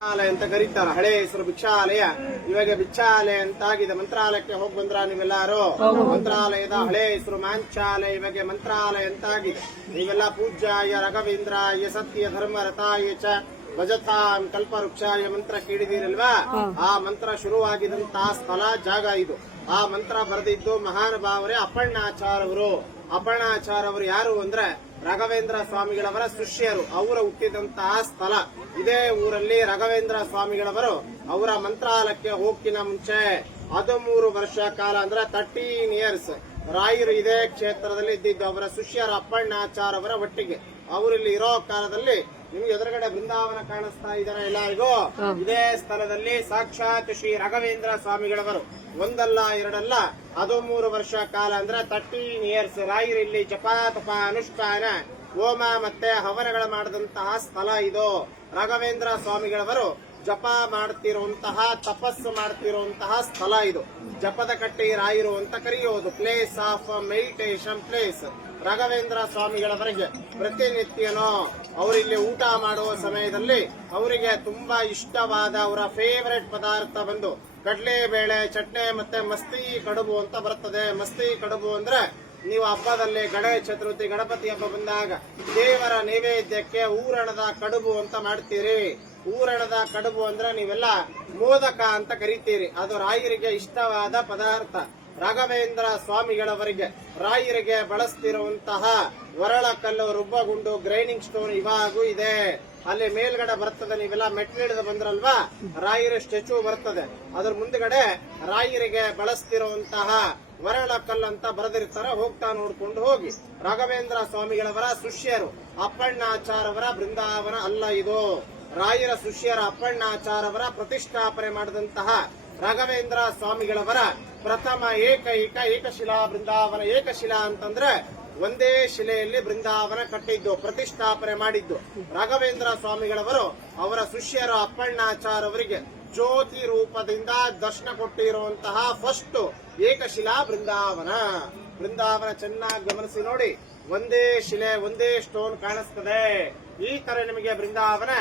ಭಿಕ್ಷಾಲಯ ಅಂತ ಕರೀತಾರ. ಹಳೆ ಹೆಸರು ಭಿಕ್ಷಾಲಯ, ಇವಾಗ ಭಿಕ್ಷಾಲಯ ಅಂತಾಗಿದೆ. ಮಂತ್ರಾಲಯಕ್ಕೆ ಹೋಗಿ ಬಂದ್ರ ನೀವೆಲ್ಲಾರು? ಮಂತ್ರಾಲಯದ ಹಳೆ ಹೆಸರು ಮಾಂಚಾಲಯ, ಇವಾಗ ಮಂತ್ರಾಲಯ ಅಂತಾಗಿದೆ. ನೀವೆಲ್ಲ ಪೂಜ್ಯಾಯ ರಾಘವೇಂದ್ರಾಯ ಸತ್ಯ ಧರ್ಮ ರಥಾಯ ಚ ಭಜತಾಂ ಕಲ್ಪವೃಕ್ಷಾಯ ಮಂತ್ರ ಕೇಳಿದಿರಲ್ವಾ? ಆ ಮಂತ್ರ ಶುರುವಾಗಿದಂತಹ ಸ್ಥಳ ಜಾಗ ಇದು. ಆ ಮಂತ್ರ ಬರೆದಿದ್ದು ಮಹಾನುಭಾವರೇ ಅಪ್ಪಣ್ಣಾಚಾರ್ಯವರು. ಅಪ್ಪಣ್ಣಾಚಾರ್ಯವರು ಯಾರು ಅಂದ್ರೆ ರಾಘವೇಂದ್ರ ಸ್ವಾಮಿಗಳವರ ಶಿಷ್ಯರು. ಅವರು ಹುಟ್ಟಿದಂತಹ ಸ್ಥಳ ಇದೇ ಊರಲ್ಲಿ. ರಾಘವೇಂದ್ರ ಸ್ವಾಮಿಗಳವರು ಅವರ ಮಂತ್ರಾಲಯಕ್ಕೆ ಹೋಗಿನ ಮುಂಚೆ 13 ವರ್ಷ ಕಾಲ ಅಂದ್ರೆ 13 ಇಯರ್ಸ್ ರಾಯರು ಇದೇ ಕ್ಷೇತ್ರದಲ್ಲಿ ಇದ್ದಿದ್ದು. ಅವರ ಶಿಷ್ಯರು ಅಪ್ಪಣ್ಣಾಚಾರ್ಯವರ ಒಟ್ಟಿಗೆ ಅವರಿಲ್ಲಿ ಇರೋ ಕಾಲದಲ್ಲಿ ನಿಮ್ಗೆ ಎದುರುಗಡೆ ಬೃಂದಾವನ ಕಾಣಿಸ್ತಾ ಇದ್ದಾರೆ ಎಲ್ಲರಿಗೂ. ಇದೇ ಸ್ಥಳದಲ್ಲಿ ಸಾಕ್ಷಾತ್ ಶ್ರೀ ರಾಘವೇಂದ್ರ ಸ್ವಾಮಿಗಳವರು ಒಂದಲ್ಲ ಎರಡಲ್ಲ 13 ವರ್ಷ ಕಾಲ ಅಂದ್ರೆ 13 ಇಯರ್ಸ್ ರಾಯರು ಇಲ್ಲಿ ಜಪ ತಪ ಅನುಷ್ಠಾನ ಹೋಮ ಮತ್ತೆ ಹವನಗಳ ಮಾಡಿದಂತಹ ಸ್ಥಳ ಇದು. ರಾಘವೇಂದ್ರ ಸ್ವಾಮಿಗಳವರು ಜಪ ಮಾಡ್ತಿರುವಂತಹ ತಪಸ್ಸು ಮಾಡ್ತಿರುವಂತಹ ಸ್ಥಳ ಇದು. ಜಪದ ಕಟ್ಟೆ ರಾಯರು ಅಂತ ಕರೆಯೋದು. Place of meditation place. Raghavendra ಸ್ವಾಮಿಗಳವರಿಗೆ ಪ್ರತಿನಿತ್ಯನೋ ಅವರಿಲ್ಲಿ ಊಟ ಮಾಡುವ ಸಮಯದಲ್ಲಿ ಅವರಿಗೆ ತುಂಬಾ ಇಷ್ಟವಾದ ಅವರ ಫೇವರೆಟ್ ಪದಾರ್ಥ ಬಂದು ಕಡಲೆಬೇಳೆ ಚಟ್ನಿ ಮತ್ತೆ ಮಸ್ತಿ ಕಡುಬು ಅಂತ ಬರ್ತದೆ. ಮಸ್ತಿ ಕಡುಬು ಅಂದ್ರೆ ನೀವು ಹಬ್ಬದಲ್ಲಿ ಗಣೇಶ ಚತುರ್ಥಿ ಗಣಪತಿ ಹಬ್ಬ ಬಂದಾಗ ದೇವರ ನೈವೇದ್ಯಕ್ಕೆ ಊರಣದ ಕಡುಬು ಅಂತ ಮಾಡ್ತೀರಿ. ಊರಣದ ಕಡುಬು ಅಂದ್ರೆ ನೀವೆಲ್ಲ ಮೋದಕ ಅಂತ ಕರಿತೀರಿ. ಅದು ರಾಯರಿಗೆ ಇಷ್ಟವಾದ ಪದಾರ್ಥ. ರಾಘವೇಂದ್ರ ಸ್ವಾಮಿಗಳವರಿಗೆ ರಾಯರಿಗೆ ಬಳಸ್ತಿರುವಂತಹ ವರಳಕಲ್ಲು ರುಬ್ಬಗುಂಡು ಗ್ರೈಂಡಿಂಗ್ ಸ್ಟೋನ್ ಇವಾಗೂ ಇದೆ. ಅಲ್ಲಿ ಮೇಲ್ಗಡೆ ಬರ್ತದೆ. ನೀವೆಲ್ಲ ಮೆಟ್ಲಿಡಿದು ಬಂದ್ರಲ್ವಾ, ರಾಯರ ಸ್ಟ್ಯಾಚ್ಯೂ ಬರ್ತದೆ. ಅದ್ರ ಮುಂದ್ಗಡೆ ರಾಯರಿಗೆ ಬಳಸ್ತಿರುವಂತಹ ವರಳಕಲ್ಲು ಅಂತ ಬರೆದಿರ್ತಾರೆ. ಹೋಗ್ತಾ ನೋಡ್ಕೊಂಡು ಹೋಗಿ. ರಾಘವೇಂದ್ರ ಸ್ವಾಮಿಗಳವರ ಶಿಷ್ಯರು ಅಪ್ಪಣ್ಣಾಚಾರ್ಯವರ ಬೃಂದಾವನ ಅಲ್ಲ ಇದು. ರಾಯರ ಶಿಷ್ಯರ ಅಪ್ಪಣ್ಣಾಚಾರ್ಯವರ ಪ್ರತಿಷ್ಠಾಪನೆ ಮಾಡಿದಂತಹ ರಾಘವೇಂದ್ರ ಸ್ವಾಮಿಗಳವರ ಪ್ರಥಮ ಏಕಶಿಲಾ ಬೃಂದಾವನ. ಏಕಶಿಲಾ ಅಂತಂದ್ರೆ ಒಂದೇ ಶಿಲೆಯಲ್ಲಿ ಬೃಂದಾವನ ಕಟ್ಟಿದ್ದು, ಪ್ರತಿಷ್ಠಾಪನೆ ಮಾಡಿದ್ದು. ರಾಘವೇಂದ್ರ ಸ್ವಾಮಿಗಳವರು ಅವರ ಶಿಷ್ಯರು ಅಪ್ಪಣ್ಣಾಚಾರ್ಯವರಿಗೆ ಜ್ಯೋತಿ ರೂಪದಿಂದ ದರ್ಶನ ಕೊಟ್ಟಿರುವಂತಹ ಫಸ್ಟ್ ಏಕಶಿಲಾ ಬೃಂದಾವನ. ಬೃಂದಾವನ ಚೆನ್ನಾಗಿ ಗಮನಿಸಿ ನೋಡಿ. ಒಂದೇ ಶಿಲೆ ಒಂದೇ ಸ್ಟೋನ್ ಕಾಣಿಸ್ತದೆ. ಈ ತರ ನಿಮಗೆ ಬೃಂದಾವನ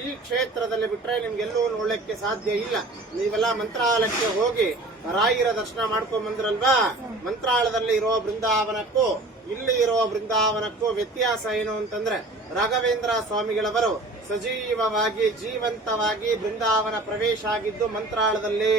ಈ ಕ್ಷೇತ್ರದಲ್ಲಿ ಬಿಟ್ರೆ ನಿಮ್ಗೆಲ್ಲೂ ನೋಡ್ಲಿಕ್ಕೆ ಸಾಧ್ಯ ಇಲ್ಲ. ನೀವೆಲ್ಲ ಮಂತ್ರಾಲಯಕ್ಕೆ ಹೋಗಿ ರಾಯರ ದರ್ಶನ ಮಾಡ್ಕೊಂಡ್ ಬಂದ್ರಲ್ವಾ? ಮಂತ್ರಾಲಯದಲ್ಲಿ ಇರೋ ಬೃಂದಾವನಕ್ಕೂ ಇಲ್ಲಿ ಇರೋ ಬೃಂದಾವನಕ್ಕೂ ವ್ಯತ್ಯಾಸ ಏನು ಅಂತಂದ್ರೆ ರಾಘವೇಂದ್ರ ಸ್ವಾಮಿಗಳವರು ಸಜೀವವಾಗಿ ಜೀವಂತವಾಗಿ ಬೃಂದಾವನ ಪ್ರವೇಶ ಆಗಿದ್ದು ಮಂತ್ರಾಲಯದಲ್ಲಿ.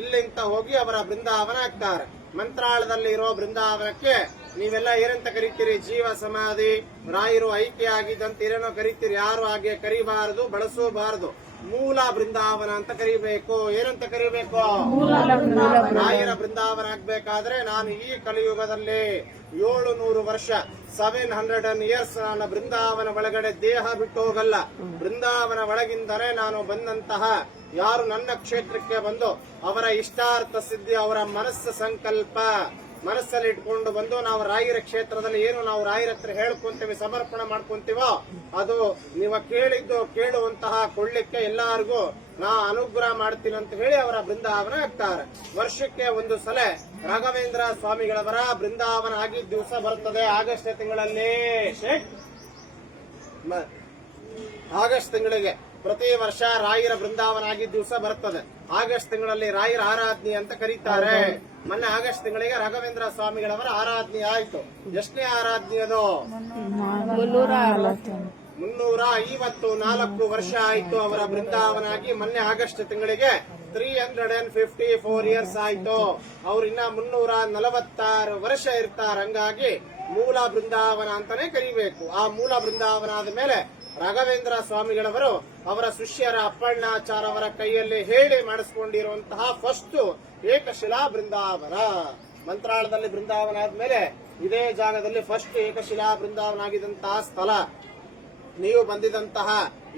ಇಲ್ಲಿಂದ ಹೋಗಿ ಅವರ ಬೃಂದಾವನ ಆಗ್ತಾರೆ. ಮಂತ್ರಾಲಯದಲ್ಲಿ ಇರೋ ಬೃಂದಾವನಕ್ಕೆ ನೀವೆಲ್ಲ ಏನಂತ ಕರಿತೀರಿ? ಜೀವ ಸಮಾಧಿ. ರಾಯರು ಐಕ್ಯ ಆಗಿದ್ದಂತ ಏನೇನೋ ಕರಿತೀರಿ. ಯಾರು ಹಾಗೆ ಕರಿಬಾರದು, ಬಳಸಬಾರದು. ಮೂಲ ಬೃಂದಾವನ ಅಂತ ಕರಿಬೇಕು. ಏನಂತ ಕರಿಬೇಕು? ರಾಯರ ಬೃಂದಾವನ ಆಗ್ಬೇಕಾದ್ರೆ ನಾನು ಈ ಕಲಿಯುಗದಲ್ಲಿ 700 ವರ್ಷ 700 ಇಯರ್ಸ್ ನಾನು ಬೃಂದಾವನ ಒಳಗಡೆ ದೇಹ ಬಿಟ್ಟು ಹೋಗಲ್ಲ. ಬೃಂದಾವನ ಒಳಗಿಂದರೆ ನಾನು ಬಂದಂತಹ ಯಾರು ನನ್ನ ಕ್ಷೇತ್ರಕ್ಕೆ ಬಂದು ಅವರ ಇಷ್ಟಾರ್ಥ ಸಿದ್ಧಿ, ಅವರ ಮನಸ್ಸು ಸಂಕಲ್ಪ ಮನಸ್ಸಲ್ಲಿ ಇಟ್ಕೊಂಡು ಬಂದು ನಾವು ರಾಯರ ಕ್ಷೇತ್ರದಲ್ಲಿ ಏನು ನಾವು ರಾಯರ ಹತ್ರ ಹೇಳ್ಕೊಂತೀವಿ, ಸಮರ್ಪಣೆ ಮಾಡ್ಕೊಂತೀವೋ ಅದು ನೀವು ಕೇಳಿದ್ದು ಕೇಳುವಂತಹ ಕೊಳ್ಳಿಕ್ಕೆ ಎಲ್ಲಾರ್ಗೂ ನಾ ಅನುಗ್ರಹ ಮಾಡ್ತೀನಿ ಅಂತ ಹೇಳಿ ಅವರ ಬೃಂದಾವನ ಆಗ್ತಾರೆ. ವರ್ಷಕ್ಕೆ ಒಂದು ಸಲ ರಾಘವೇಂದ್ರ ಸ್ವಾಮಿಗಳವರ ಬೃಂದಾವನ ಆಗಿದ್ದ ದಿವಸ ಬರ್ತದೆ ಆಗಸ್ಟ್ ತಿಂಗಳಲ್ಲಿ. ಆಗಸ್ಟ್ ತಿಂಗಳಿಗೆ ಪ್ರತಿ ವರ್ಷ ರಾಯರ ಬೃಂದಾವನ ಆಗಿದ್ದ ದಿವಸ ಬರ್ತದೆ. ಆಗಸ್ಟ್ ತಿಂಗಳಲ್ಲಿ ರಾಯರ ಆರಾಧನೆ ಅಂತ ಕರೀತಾರೆ. ಮೊನ್ನೆ ಆಗಸ್ಟ್ ತಿಂಗಳಿಗೆ ರಾಘವೇಂದ್ರ ಸ್ವಾಮಿಗಳವರ ಆರಾಧನೆ ಆಯ್ತು. ಎಷ್ಟನೇ ಆರಾಧನೆ ಅದು? 354 ವರ್ಷ ಆಯ್ತು ಅವರ ಬೃಂದಾವನ ಆಗಿ. ಮೊನ್ನೆ ಆಗಸ್ಟ್ ತಿಂಗಳಿಗೆ 354 ಇಯರ್ಸ್ ಆಯ್ತು. ಅವ್ರಿನ್ನ 346 ವರ್ಷ ಇರ್ತಾರೆ. ಹಂಗಾಗಿ ಮೂಲ ಬೃಂದಾವನ ಅಂತಾನೆ ಕರಿಬೇಕು. ಆ ಮೂಲ ಬೃಂದಾವನ ಆದ ಮೇಲೆ ರಾಘವೇಂದ್ರ ಸ್ವಾಮಿಗಳವರು ಅವರ ಶಿಷ್ಯರ ಅಪ್ಪಣ್ಣಾಚಾರ್ಯವರ ಕೈಯಲ್ಲಿ ಹೇಳಿ ಮಾಡಿಸಿಕೊಂಡಿರುವಂತಹ ಫಸ್ಟ್ ಏಕಶಿಲಾ ಬೃಂದಾವನ. ಮಂತ್ರಾಲಯದಲ್ಲಿ ಬೃಂದಾವನ ಆದ್ಮೇಲೆ ಇದೇ ಜಾಗದಲ್ಲಿ ಫಸ್ಟ್ ಏಕಶಿಲಾ ಬೃಂದಾವನ ಆಗಿದಂತಹ ಸ್ಥಳ. ನೀವು ಬಂದಿದಂತಹ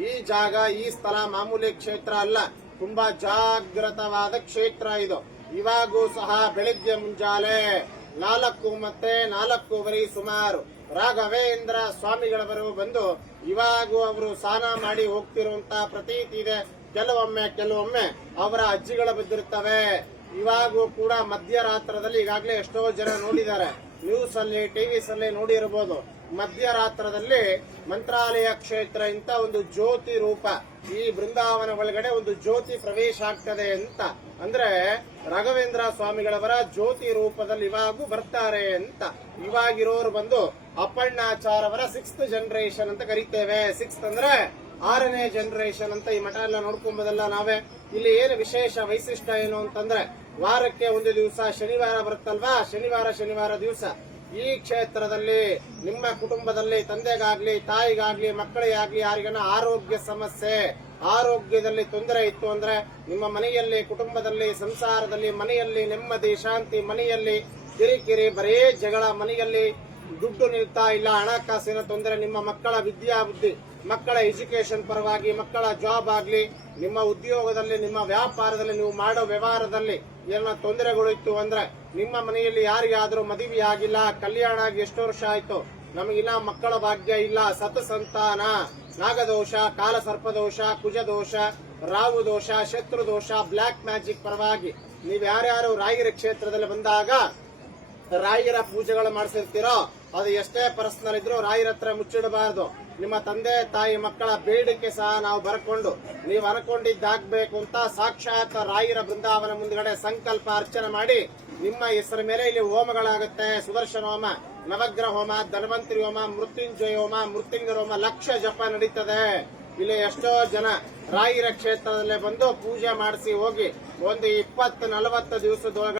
ಈ ಜಾಗ, ಈ ಸ್ಥಳ ಮಾಮೂಲಿ ಕ್ಷೇತ್ರ ಅಲ್ಲ. ತುಂಬಾ ಜಾಗೃತವಾದ ಕ್ಷೇತ್ರ ಇದು. ಇವಾಗೂ ಸಹ ಬೆಳಿಗ್ಗೆ ಮುಂಜಾನೆ 4 ಮತ್ತೆ 4:15 ಸುಮಾರು ರಾಘವೇಂದ್ರ ಸ್ವಾಮಿಗಳವರು ಬಂದು ಇವಾಗೂ ಅವರು ಸ್ನಾನ ಮಾಡಿ ಹೋಗ್ತಿರುವಂತಹ ಪ್ರತೀತಿ ಇದೆ. ಕೆಲವೊಮ್ಮೆ ಅವರ ಅಜ್ಜಿಗಳು ಬಿದ್ದಿರ್ತವೆ. ಇವಾಗೂ ಕೂಡ ಮಧ್ಯರಾತ್ರದಲ್ಲಿ ಈಗಾಗಲೇ ಎಷ್ಟೋ ಜನ ನೋಡಿದ್ದಾರೆ. ನ್ಯೂಸ್ ಅಲ್ಲಿ ಟಿವಿಸ್ ಅಲ್ಲಿ ನೋಡಿರಬಹುದು. ಮಧ್ಯರಾತ್ರದಲ್ಲಿ ಮಂತ್ರಾಲಯ ಕ್ಷೇತ್ರ ಇಂತ ಒಂದು ಜ್ಯೋತಿ ರೂಪ ಈ ಬೃಂದಾವನ ಒಳಗಡೆ ಒಂದು ಜ್ಯೋತಿ ಪ್ರವೇಶ ಆಗ್ತದೆ ಅಂತ ಅಂದ್ರೆ ರಾಘವೇಂದ್ರ ಸ್ವಾಮಿಗಳವರ ಜ್ಯೋತಿ ರೂಪದಲ್ಲಿ ಇವಾಗೂ ಬರ್ತಾರೆ ಅಂತ. ಇವಾಗಿರೋರು ಬಂದು ಅಪ್ಪಣ್ಣಾಚಾರ್ ಅವರ 6th ಜನರೇಷನ್ ಅಂತ ಕರಿತೇವೆ. 6th ಅಂದ್ರೆ 6ನೇ ಜನರೇಷನ್ ಅಂತ. ಈ ಮಠ ಎಲ್ಲ ನೋಡ್ಕೊಂಬೋದಲ್ಲ ನಾವೇ. ಇಲ್ಲಿ ಏನು ವಿಶೇಷ ವೈಶಿಷ್ಟ್ಯ ಏನು ಅಂತಂದ್ರೆ ವಾರಕ್ಕೆ ಒಂದು ದಿವಸ ಶನಿವಾರ ಬರುತ್ತಲ್ವಾ, ಶನಿವಾರ ದಿವಸ ಈ ಕ್ಷೇತ್ರದಲ್ಲಿ ನಿಮ್ಮ ಕುಟುಂಬದಲ್ಲಿ ತಂದೆಗಾಗ್ಲಿ ತಾಯಿಗಾಗ್ಲಿ ಮಕ್ಕಳಿಗಾಗ್ಲಿ ಯಾರಿಗನ ಆರೋಗ್ಯ ಸಮಸ್ಯೆ, ಆರೋಗ್ಯದಲ್ಲಿ ತೊಂದರೆ ಇತ್ತು ಅಂದ್ರೆ ನಿಮ್ಮ ಮನೆಯಲ್ಲಿ ಕುಟುಂಬದಲ್ಲಿ ಸಂಸಾರದಲ್ಲಿ ಮನೆಯಲ್ಲಿ ನೆಮ್ಮದಿ ಶಾಂತಿ, ಮನೆಯಲ್ಲಿ ಕಿರಿಕಿರಿ ಬರೇ ಜಗಳ, ಮನೆಯಲ್ಲಿ ದುಡ್ಡು ನಿಲ್ತಾ ಇಲ್ಲ, ಹಣಕಾಸಿನ ತೊಂದರೆ, ನಿಮ್ಮ ಮಕ್ಕಳ ವಿದ್ಯಾಬುದ್ಧಿ, ಮಕ್ಕಳ ಎಜುಕೇಶನ್ ಪರವಾಗಿ, ಮಕ್ಕಳ ಜಾಬ್ ಆಗ್ಲಿ, ನಿಮ್ಮ ಉದ್ಯೋಗದಲ್ಲಿ ನಿಮ್ಮ ವ್ಯಾಪಾರದಲ್ಲಿ ನೀವು ಮಾಡೋ ವ್ಯವಹಾರದಲ್ಲಿ ಏನ ತೊಂದರೆಗಳು ಇತ್ತು ಅಂದ್ರೆ ನಿಮ್ಮ ಮನೆಯಲ್ಲಿ ಯಾರಿಗಾದ್ರೂ ಮದುವೆ ಆಗಿಲ್ಲ, ಕಲ್ಯಾಣ ಆಗಿ ಎಷ್ಟು ವರ್ಷ ಆಯ್ತು, ನಮಗಿನ್ನ ಮಕ್ಕಳ ಭಾಗ್ಯ ಇಲ್ಲ, ಸತ ಸಂತಾನ, ನಾಗದೋಷ, ಕಾಲಸರ್ಪದೋಷ, ಕುಜದೋಷ, ರಾಹು ದೋಷ, ಶತ್ರು ದೋಷ, ಬ್ಲಾಕ್ ಮ್ಯಾಜಿಕ್ ಪರವಾಗಿ ನೀವು ಯಾರ್ಯಾರು ರಾಯರ ಕ್ಷೇತ್ರದಲ್ಲಿ ಬಂದಾಗ ರಾಯರ ಪೂಜೆಗಳು ಮಾಡಿಸಿರ್ತೀರೋ ಅದು ಎಷ್ಟೇ ಪರ್ಸನಲ್ ಇದ್ರು ರಾಯರ ಹತ್ರ ಮುಚ್ಚಿಡಬಾರದು. ನಿಮ್ಮ ತಂದೆ ತಾಯಿ ಮಕ್ಕಳ ಬೇಡಿಕೆ ಸಹ ನಾವು ಬರ್ಕೊಂಡು ನೀವು ಅನ್ಕೊಂಡಿದ್ದಾಗಬೇಕು ಅಂತ ಸಾಕ್ಷಾತ್ ರಾಯರ ಬೃಂದಾವನ ಮುಂದ್ಗಡೆ ಸಂಕಲ್ಪ ಅರ್ಚನೆ ಮಾಡಿ ನಿಮ್ಮ ಹೆಸರ ಮೇಲೆ ಇಲ್ಲಿ ಹೋಮಗಳಾಗುತ್ತೆ. ಸುದರ್ಶನ ಹೋಮ, ನವಗ್ರಹ ಹೋಮ, ಧನ್ವಂತರಿ ಹೋಮ, ಮೃತ್ಯುಂಜಯ ಹೋಮ, ಮೃತ್ಯುಂಜಯ ಹೋಮ, ಲಕ್ಷ ಜಪ ನಡೀತದೆ. ಇಲ್ಲಿ ಎಷ್ಟೋ ಜನ ರಾಯರ ಕ್ಷೇತ್ರದಲ್ಲೇ ಬಂದು ಪೂಜೆ ಮಾಡಿಸಿ ಹೋಗಿ ಒಂದು 20-40 ದಿವಸದೊಳಗೆ